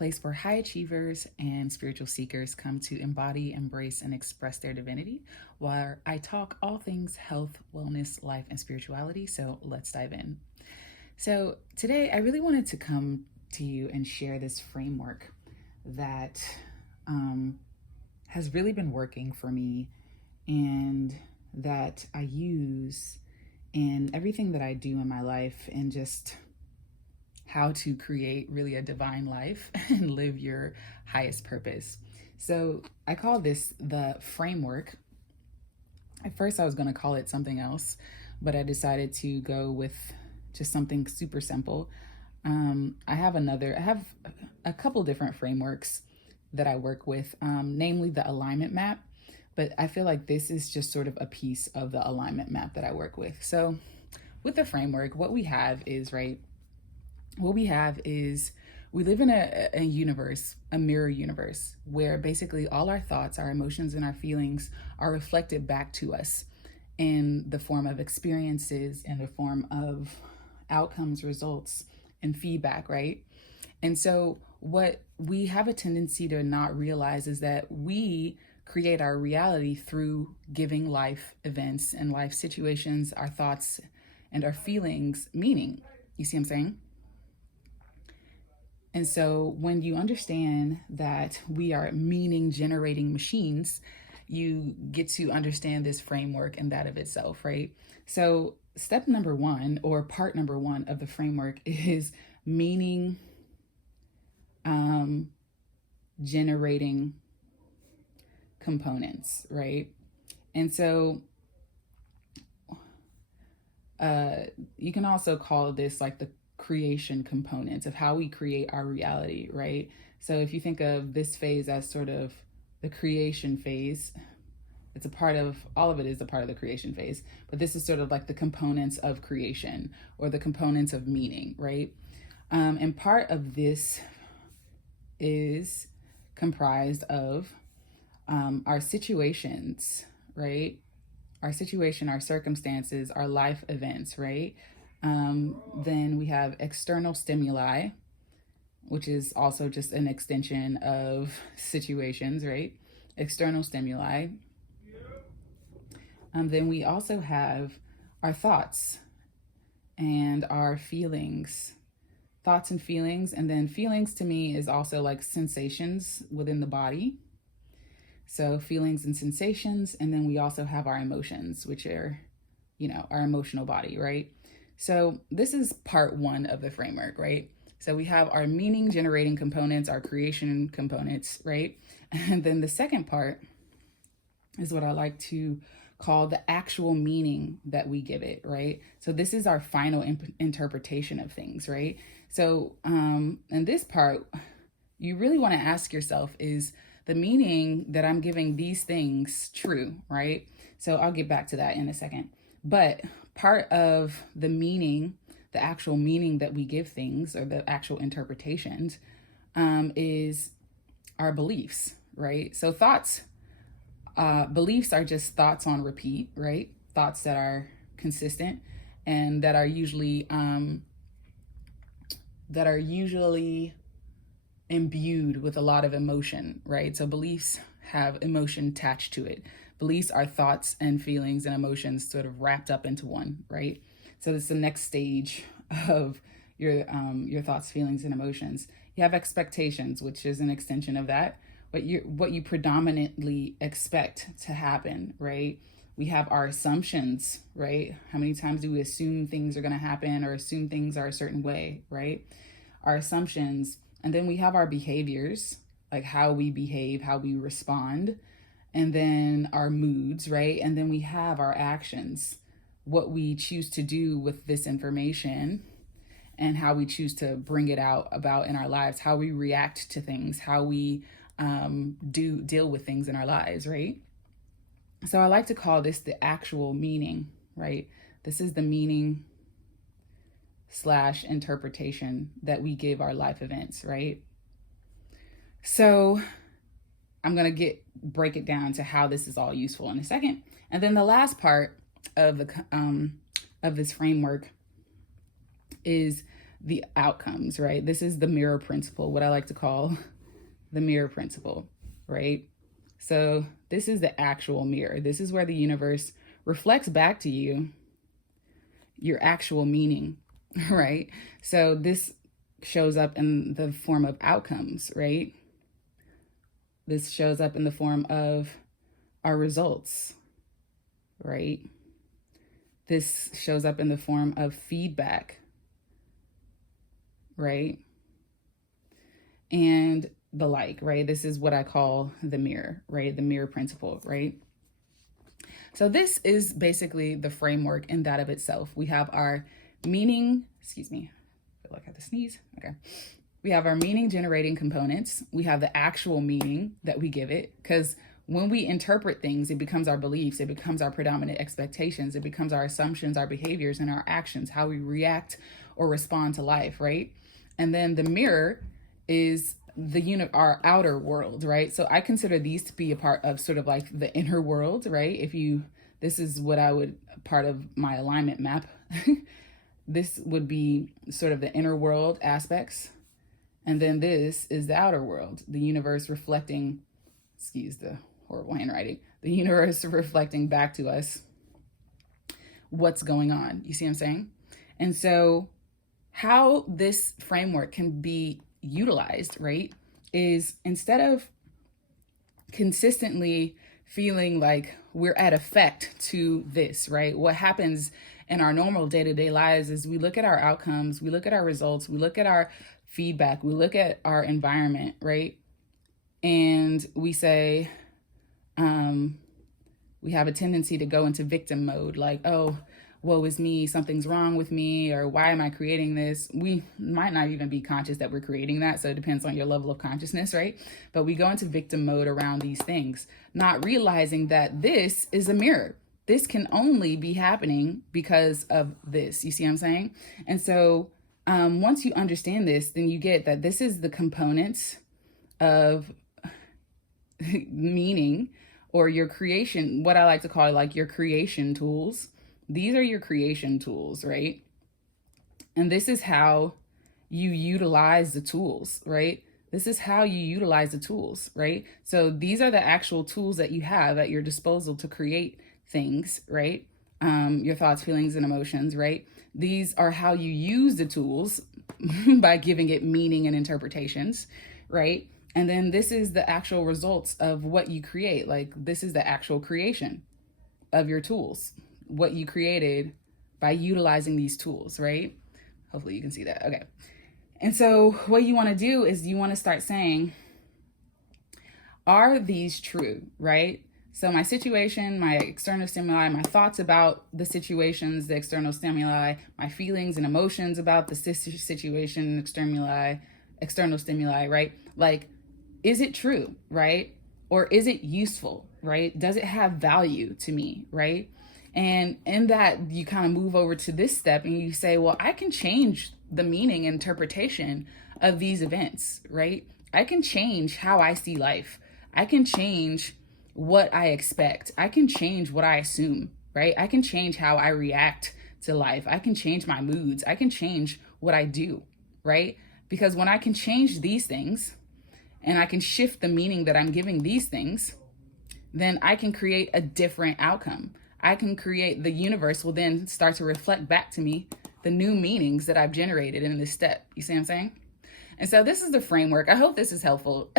place where high achievers and spiritual seekers come to embody, embrace, and express their divinity, where I talk all things health, wellness, life, and spirituality. So let's dive in. So today I really wanted to come to you and share this framework that has really been working for me and that I use in everything that I do in my life, and just how to create really a divine life and live your highest purpose. So I call this the framework. At first I was going to call it something else, but I decided to go with just something super simple. I have a couple different frameworks that I work with, namely the alignment map, but I feel like this is just sort of a piece of the alignment map that I work with. So with the framework, what we have is we live in a universe, a mirror universe, where basically all our thoughts, our emotions, and our feelings are reflected back to us in the form of experiences, in the form of outcomes, results, and feedback, right? And so what we have a tendency to not realize is that we create our reality through giving life events and life situations, our thoughts and our feelings meaning. You see what I'm saying? And so when you understand that we are meaning generating machines, you get to understand this framework and that of itself, right? So step number one, or part number one of the framework, is meaning generating components, right? And so you can also call this like the creation components of how we create our reality, right? So if you think of this phase as sort of the creation phase, all of it is a part of the creation phase, but this is sort of like the components of creation or the components of meaning, right? And part of this is comprised of our situations, right? Our situation, our circumstances, our life events, right? Then we have external stimuli, which is also just an extension of situations, right? External stimuli. Then we also have our thoughts and our feelings. Thoughts and feelings. And then feelings to me is also like sensations within the body. So feelings and sensations. And then we also have our emotions, which are, our emotional body, right? So this is part one of the framework, right? So we have our meaning generating components, our creation components, right? And then the second part is what I like to call the actual meaning that we give it, right? So this is our final interpretation of things, right? So in this part, you really want to ask yourself, is the meaning that I'm giving these things true, right? So I'll get back to that in a second. But part of the meaning, the actual meaning that we give things, or the actual interpretations, is our beliefs, right? So beliefs are just thoughts on repeat, right? Thoughts that are consistent and that are usually imbued with a lot of emotion, right? So beliefs have emotion attached to it. Beliefs are thoughts and feelings and emotions sort of wrapped up into one, right? So it's the next stage of your thoughts, feelings, and emotions. You have expectations, which is an extension of that. What you predominantly expect to happen, right? We have our assumptions, right? How many times do we assume things are going to happen or assume things are a certain way, right? Our assumptions. And then we have our behaviors, like how we behave, how we respond. And then our moods, right? And then we have our actions, what we choose to do with this information and how we choose to bring it about in our lives, how we react to things, how we deal with things in our lives, right? So I like to call this the actual meaning, right? This is the meaning / interpretation that we give our life events, right? So I'm going to break it down to how this is all useful in a second. And then the last part of this framework is the outcomes, right? This is the mirror principle, what I like to call the mirror principle, right? So this is the actual mirror. This is where the universe reflects back to you your actual meaning, right? So this shows up in the form of outcomes, right? This shows up in the form of our results, right? This shows up in the form of feedback, right? And the like, right? This is what I call the mirror, right? The mirror principle, right? So this is basically the framework in that of itself. We have our meaning, excuse me, I feel like I have to sneeze. Okay. We have our meaning generating components. We have the actual meaning that we give it, because when we interpret things, it becomes our beliefs, it becomes our predominant expectations, it becomes our assumptions, our behaviors, and our actions, how we react or respond to life, right? And then the mirror is our outer world, right? So I consider these to be a part of sort of like the inner world, right? This is what I would, part of my alignment map. This would be sort of the inner world aspects. And then this is the outer world, the universe reflecting, excuse the horrible handwriting, the universe reflecting back to us what's going on. You see what I'm saying? And so how this framework can be utilized, right, is instead of consistently feeling like we're at effect to this, right? What happens in our normal day-to-day lives is we look at our outcomes, we look at our results, we look at our feedback, we look at our environment, right? And we say, we have a tendency to go into victim mode, like, oh, woe is me, something's wrong with me, or why am I creating this? We might not even be conscious that we're creating that, so it depends on your level of consciousness, right? But we go into victim mode around these things, not realizing that this is a mirror. This can only be happening because of this. You see what I'm saying? And so once you understand this, then you get that this is the components of meaning, or your creation, what I like to call like your creation tools. These are your creation tools, right? And this is how you utilize the tools, right? This is how you utilize the tools, right? So these are the actual tools that you have at your disposal to create things, right? Your thoughts, feelings, and emotions, right? These are how you use the tools by giving it meaning and interpretations, right? And then this is the actual results of what you create. Like this is the actual creation of your tools, what you created by utilizing these tools, right? Hopefully you can see that. Okay. And so what you want to do is you want to start saying, are these true, right? So my situation, my external stimuli, my thoughts about the situations, the external stimuli, my feelings and emotions about the situation, external stimuli, right? Like, is it true, right? Or is it useful, right? Does it have value to me, right? And in that, you kind of move over to this step and you say, well, I can change the meaning and interpretation of these events, right? I can change how I see life. I can change what I expect. I can change what I assume, right? I can change how I react to life. I can change my moods. I can change what I do, right? Because when I can change these things and I can shift the meaning that I'm giving these things, then I can create a different outcome. I can create, the universe will then start to reflect back to me the new meanings that I've generated in this step. You see what I'm saying? And so this is the framework. I hope this is helpful,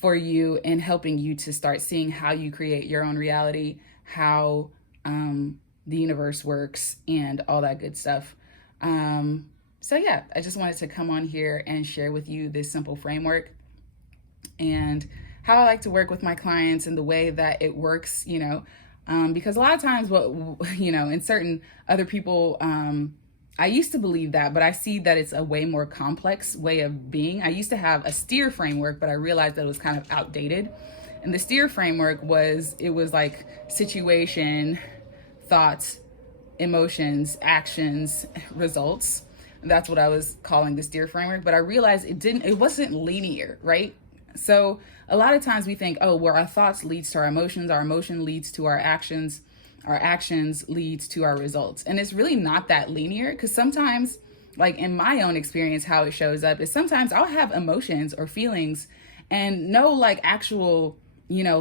for you in helping you to start seeing how you create your own reality, how the universe works, and all that good stuff. So yeah, I just wanted to come on here and share with you this simple framework and how I like to work with my clients and the way that it works, because a lot of times in certain other people, I used to believe that, but I see that it's a way more complex way of being. I used to have a steer framework, but I realized that it was kind of outdated. And the steer framework was like situation, thoughts, emotions, actions, results. That's what I was calling the steer framework. But I realized it wasn't linear, right? So a lot of times we think, oh, where our thoughts leads to our emotion leads to our actions. our actions leads to our results. And it's really not that linear, because sometimes, like in my own experience, how it shows up is sometimes I'll have emotions or feelings and no like actual,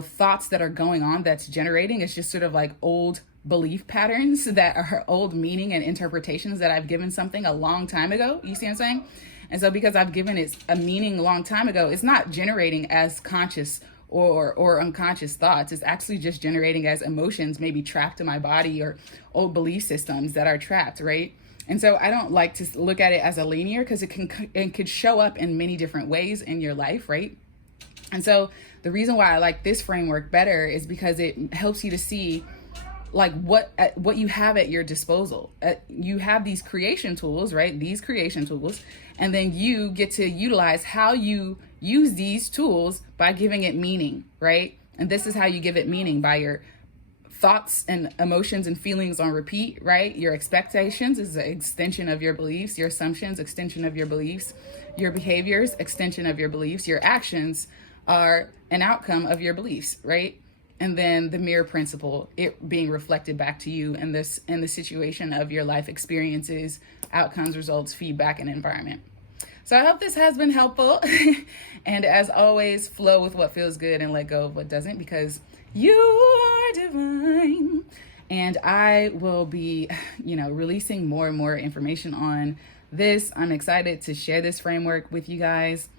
thoughts that are going on that's generating. It's just sort of like old belief patterns that are old meaning and interpretations that I've given something a long time ago. You see what I'm saying? And so because I've given it a meaning a long time ago, it's not generating as conscious or unconscious thoughts. It's actually just generating as emotions, maybe trapped in my body, or old belief systems that are trapped, right? And so I don't like to look at it as a linear, because it could show up in many different ways in your life, right? And so the reason why I like this framework better is because it helps you to see like what you have at your disposal. You have these creation tools, right? These creation tools, and then you get to utilize how you use these tools by giving it meaning, right? And this is how you give it meaning: by your thoughts and emotions and feelings on repeat, right? Your expectations is an extension of your beliefs. Your assumptions, extension of your beliefs. Your behaviors, extension of your beliefs. Your actions are an outcome of your beliefs, right? And then the mirror principle, it being reflected back to you in the situation of your life experiences, outcomes, results, feedback, and environment. So I hope this has been helpful. And as always, flow with what feels good and let go of what doesn't, because you are divine. And I will be, releasing more and more information on this. I'm excited to share this framework with you guys.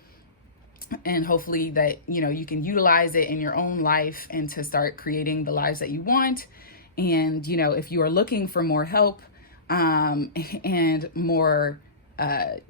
And hopefully that, you can utilize it in your own life and to start creating the lives that you want. And, if you are looking for more help and more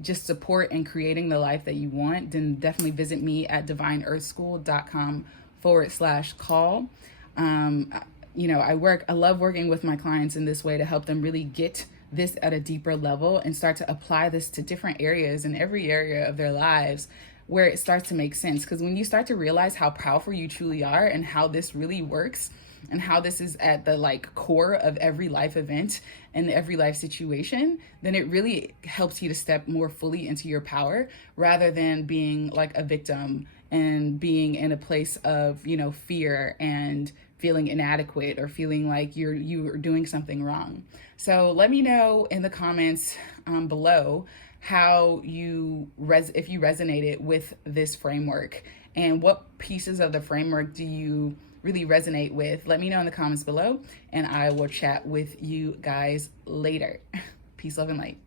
just support in creating the life that you want, then definitely visit me at divineearthschool.com/call. I love working with my clients in this way to help them really get this at a deeper level and start to apply this to different areas in every area of their lives, where it starts to make sense. Because when you start to realize how powerful you truly are and how this really works and how this is at the core of every life event and every life situation, then it really helps you to step more fully into your power, rather than being like a victim and being in a place of, fear and feeling inadequate or feeling like you are doing something wrong. So let me know in the comments below how if you resonated with this framework, and what pieces of the framework do you really resonate with. Let me know in the comments below, and I will chat with you guys later. Peace, love, and light.